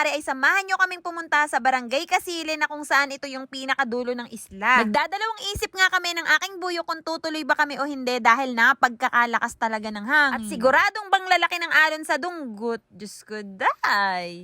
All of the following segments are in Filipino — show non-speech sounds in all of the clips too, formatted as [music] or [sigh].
mare ay samahan nyo kaming pumunta sa Barangay Kasili na kung saan ito yung pinakadulo ng isla. Nagdadalawang isip nga kami ng aking buyo kung tutuloy ba kami o hindi dahil na pagkakalakas talaga ng hangin. At siguradong bang lalaki ng alon sa dunggut. Diyos ko, day.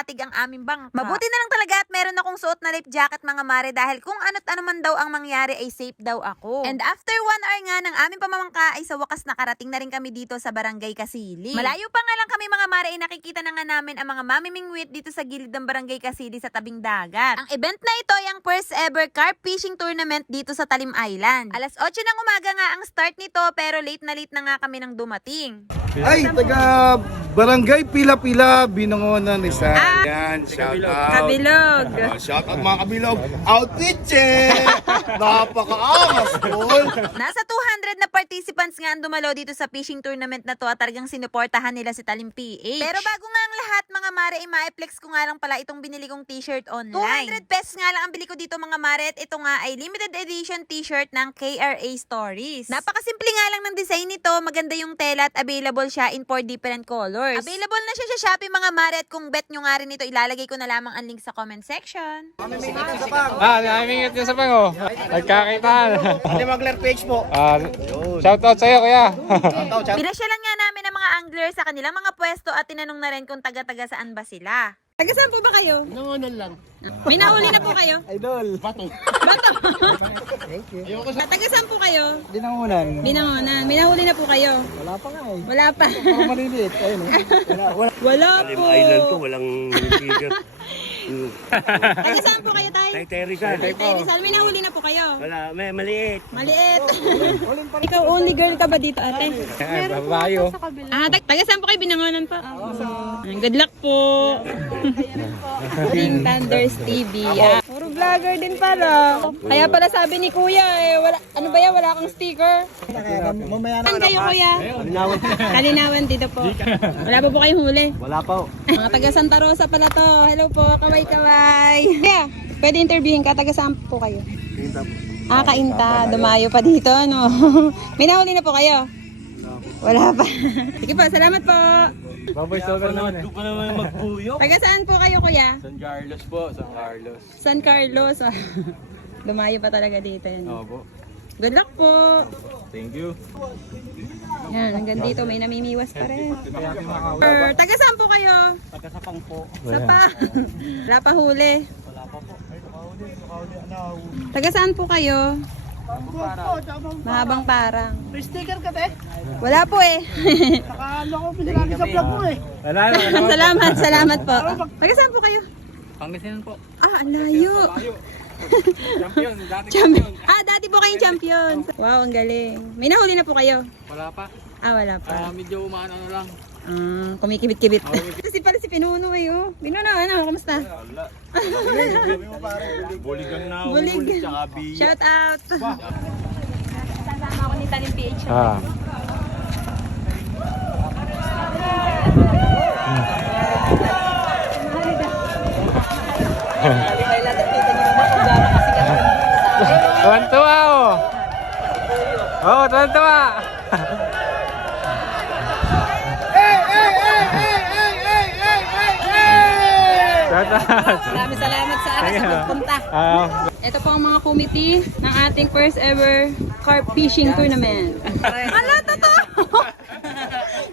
Katig ang aming bangka. Mabuti na lang talaga at meron akong suot na life jacket mga mare dahil kung ano't ano man daw ang mangyari ay safe daw ako. And after one hour nga ng aming pamamangka ay sa wakas nakarating na rin kami dito sa Barangay Kasili. Malayo pa nga lang kami mga mare ay nakikita na nga namin ang mga mamimingwit dito sa gilid ng Barangay Kasili sa tabing dagat. Ang event na ito ay ang first ever carp fishing tournament dito sa Talim Island. Alas 8 ng umaga nga ang start nito pero late na late na nga kami nang dumating. Ay, taga Barangay Pila-Pila, Binangonan, isa. Ah. Yan, shout out. Kabilog. Ah, shout out mga kabilog. Outfit check! [laughs] Napaka-angas, tol. Nasa 200 na participants nga ang dumalo dito sa fishing tournament na to at talagang sinuportahan nila si Talim PH. Pero bago nga ang lahat mga mare, ay ma-flex ko nga lang pala itong binili kong t-shirt online. 200 pesos nga lang ang bili ko dito mga mare at ito nga ay limited edition t-shirt ng KRA Stories. Napakasimple nga lang ng design nito, maganda yung tela at available siya in four different colors. Available na siya sa Shopee mga mare at kung bet nyo nga rin ito, ilalagay ko na lamang ang link sa comment section. Ah, namingit yung sa pango. Nagkakitaan. Hindi mag-clear page po. Ah, shout out sa'yo, kuya. Pinasyalan nga namin ang mga angler sa kanilang mga pwesto at tinanong na rin kung taga-taga saan ba sila. Taga saan po ba kayo? Nangonan lang. May nahuli na po kayo? Idol. Bato. Taga saan po kayo? Binangonan. Binangonan. May nahuli na po kayo? Wala pa nga eh. Wala pa. Maliliit. Ayun eh. Wala, wala. Wala po. Island ko, walang tiger. Taga saan po kayo tayo? Tay Teresa. Tayo Rizal. May nahuli na po kayo? Wala, may maliit. Maliit. [laughs] Ikaw only girl ka ba dito ate? Ay, babayo. Ah, tag taga saan po kayo binangonan po? Ah, Good luck po. Sing Thunders TV. Ah, puro vlogger din pala. Kaya pala sabi ni Kuya eh, wala, ano ba yan? Wala kang sticker. Mamaya Saan kayo Kuya? Kalinawan dito po. Wala pa po kayong huli? Wala pa. Mga taga Santa Rosa pala to. Hello po, kaway-kaway. Kaya, pwede interviewin ka. Taga saan po kayo? Kinta po. Ah, kainta. Dumayo pa dito, ano? [laughs] May nahuli na po kayo? Wala pa. [laughs] Sige po, salamat po. Baboy sober naman eh. pa naman magbuyo. Taga saan po kayo, kuya? San Carlos po, San Carlos. San Carlos. ah. [laughs] Dumayo pa talaga dito yan. Opo. Good luck po. Thank you. Yan, hanggang dito may namimiwas pa rin. Taga saan po kayo? Pagkasapang po. Sa pa. Wala pa huli. Taga saan po kayo? Mahabang parang. May sticker ka, te? Wala po eh. [laughs] Nakalo ko, pinilagi sa vlog mo eh. Wala wala salamat, salamat po. Taga saan po kayo? Pangasinan po. Ah, ang layo. Champion, dati [laughs] Champion. Ah, dati po kayong champion. Wow, ang galing. May nahuli na po kayo? Wala pa. Ah, wala pa. Ah, medyo umaano lang. Ah, kumikibit-kibit. Kasi pala si Pinuno eh, oh. Pinuno, ano, kamusta? [laughs] Buligan na. Bulig. Tsaka biya. Shout out. Kasama ako ni Talim PH. Ah. [laughs] Tuwan-tuwa oh. Oh, tuwan-tuwa. Out. [laughs] Maraming salamat sa akin sa pagpunta. Ah, Ito po ang mga committee ng ating first ever carp fishing tournament. Ala, totoo!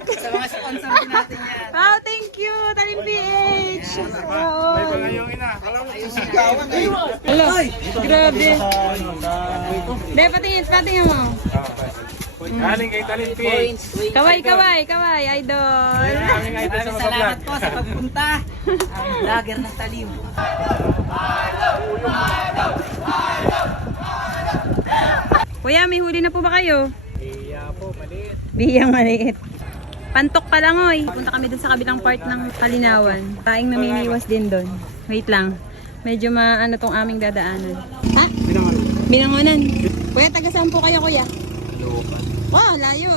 [laughs] sa mga sponsor natin yan. Wow, thank you, Talim PH! Wow. Hello, grabe. Hindi, patingin, patingin mo. galing kay Talin PH. Kaway, kaway, kaway, idol. Aming idol sa mga vlog. po sa pagpunta. Ang vlogger ng talim. Kuya, may huli na po ba kayo? Iya po, maliit. Biyang maliit. Pantok pa lang oy. Punta kami dun sa kabilang part ng Kalinawan. Taing namimiwas din doon. Wait lang. Medyo maano tong aming dadaanan. Ha? Binangonan. Kuya, taga saan po kayo kuya? Wow, layo.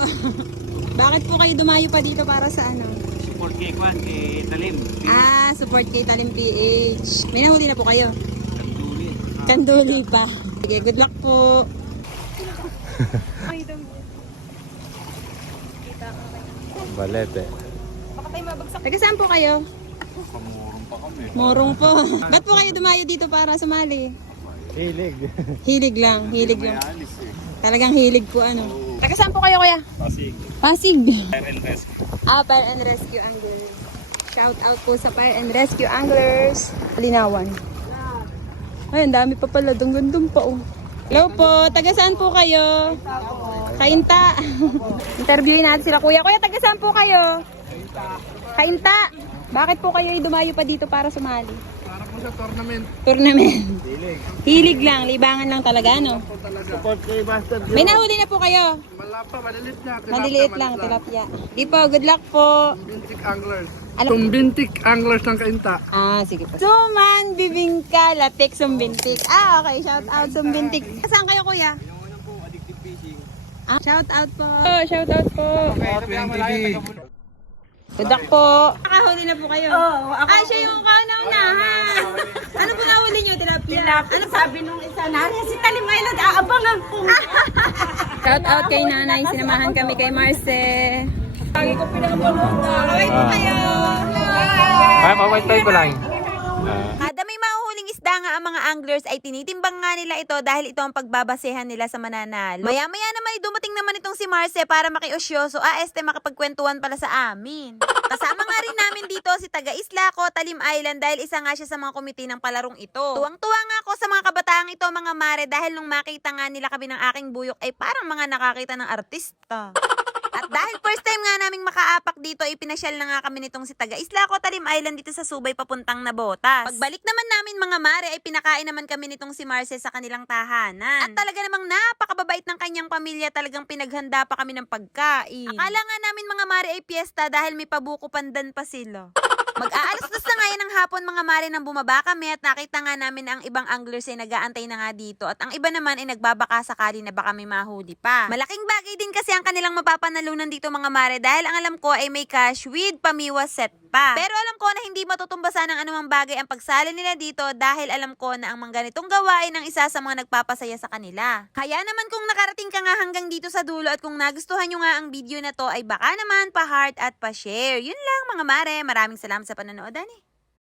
[laughs] Bakit po kayo dumayo pa dito para sa ano? Support kay Kwan, kay Talim. Ah, support kay Talim PH. May nahuli na po kayo? Kanduli pa. Sige, good luck po. [laughs] Balet eh. Taga saan po kayo? Morong po. [laughs] Ba't po kayo dumayo dito para sumali? Hilig. [laughs] Hilig lang, hilig lang. Talagang hilig po ano. Taga saan po kayo kuya? Pasig. Pasig. Fire and Rescue. Ah, Fire and Rescue Anglers. Shout out po sa Fire and Rescue Anglers. Linawan. Ay, ang dami pa pala. Dunggundong pa oh. Hello po, taga saan po kayo? Kainta. Interviewin natin sila kuya. Kuya, taga saan po kayo? Kainta. Bakit po kayo dumayo pa dito para sumali? Po sa tournament. Tournament. Hilig lang, libangan lang talaga, no? Support kay Master May nahuli na po kayo. Wala pa, malilit na. Maliliit lang, tilapia. Di po, good luck po. Tumbintik Anglers. Alam- Tumbintik Anglers ng Kainta. Ah, sige po. Suman, bibingka, latik, sumbintik. Ah, okay. Shout out, sumbintik. Saan kayo, kuya? Ah, shout out po. Oh, shout out po. Good luck po. Nakahuli na po kayo. Oo, ako. Ay, siya yung kauna-unahan. ano po nahuli niyo, tilapia? Ano Sabi nung isa, nariyan si Talim ngayon nag-aabangan ko. [laughs] Shout out kay nanay. Sinamahan kami kay Marce. Lagi ko pinapanood na. Kaway po kayo. Ay, tayo ko lang. Ah. Ang mga anglers ay tinitimbang nga nila ito dahil ito ang pagbabasehan nila sa mananalo. Maya-maya naman ay dumating naman itong si Marce para makiosyoso ah este makapagkwentuhan pala sa amin. Kasama nga rin namin dito si taga Islaco, Talim Island dahil isa nga siya sa mga komite ng palarong ito. Tuwang-tuwa nga ako sa mga kabataang ito mga mare dahil nung makita nga nila kami ng aking buyok ay parang mga nakakita ng artista. Dahil first time nga naming makaapak dito, ay pinasyal na nga kami nitong si Taga Isla ko Talim Island dito sa Subay papuntang Nabotas. Pagbalik naman namin mga mare, ay pinakain naman kami nitong si Marce sa kanilang tahanan. At talaga namang napakababait ng kanyang pamilya, talagang pinaghanda pa kami ng pagkain. Akala nga namin mga mare ay piyesta dahil may pabuko pandan pa sila. [laughs] Mag-aalas dos na ngayon ng hapon mga mare nang bumaba kami at nakita nga namin na ang ibang anglers ay nag-aantay na nga dito at ang iba naman ay nagbabaka sakali na baka may mahuli pa. Malaking bagay din kasi ang kanilang mapapanalunan dito mga mare dahil ang alam ko ay may cash with pamiwa set pa. Pero alam ko na hindi matutumbasan ng anumang bagay ang pagsali nila dito dahil alam ko na ang mga ganitong gawain ang isa sa mga nagpapasaya sa kanila. Kaya naman kung nakarating ka nga hanggang dito sa dulo at kung nagustuhan nyo nga ang video na to ay baka naman pa-heart at pa-share. Yun lang mga mare. Maraming salamat sa panonood, ani.